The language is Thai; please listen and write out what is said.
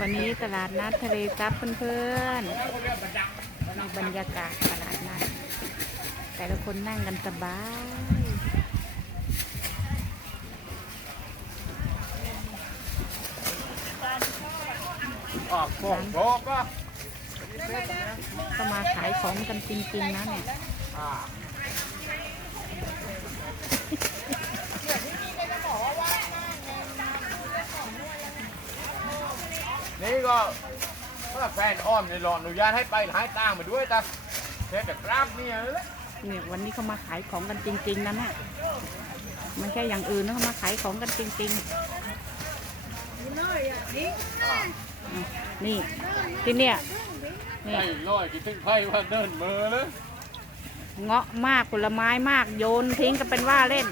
วันนี้ตลาดนัดทะเลซับเพื่อนๆในบรรยากาศตลาดนัด แต่ละคนนั่งกันสบายออกของโชคก็ก็มาขายของกันจริงๆนะเนี่ย นี่ก็ถ้าแฟนอ้อมในรออนุญาตให้ไปหายต่างไปด้วยแต่แค่แต่กราบเนี่ยเลย เนี่ยวันนี้เขามาขายของกันจริง ๆนะเนี่ยมันแค่อย่างอื่นนะเขามาขายของกันจริง ๆอืมนี่ที่เนี่ยนี่ ไอ้ลอยกินถึงไพ่ว่าเดินมือเลยเงาะมากผลไม้มากโยนทิ้งกันเป็นว่าเล่น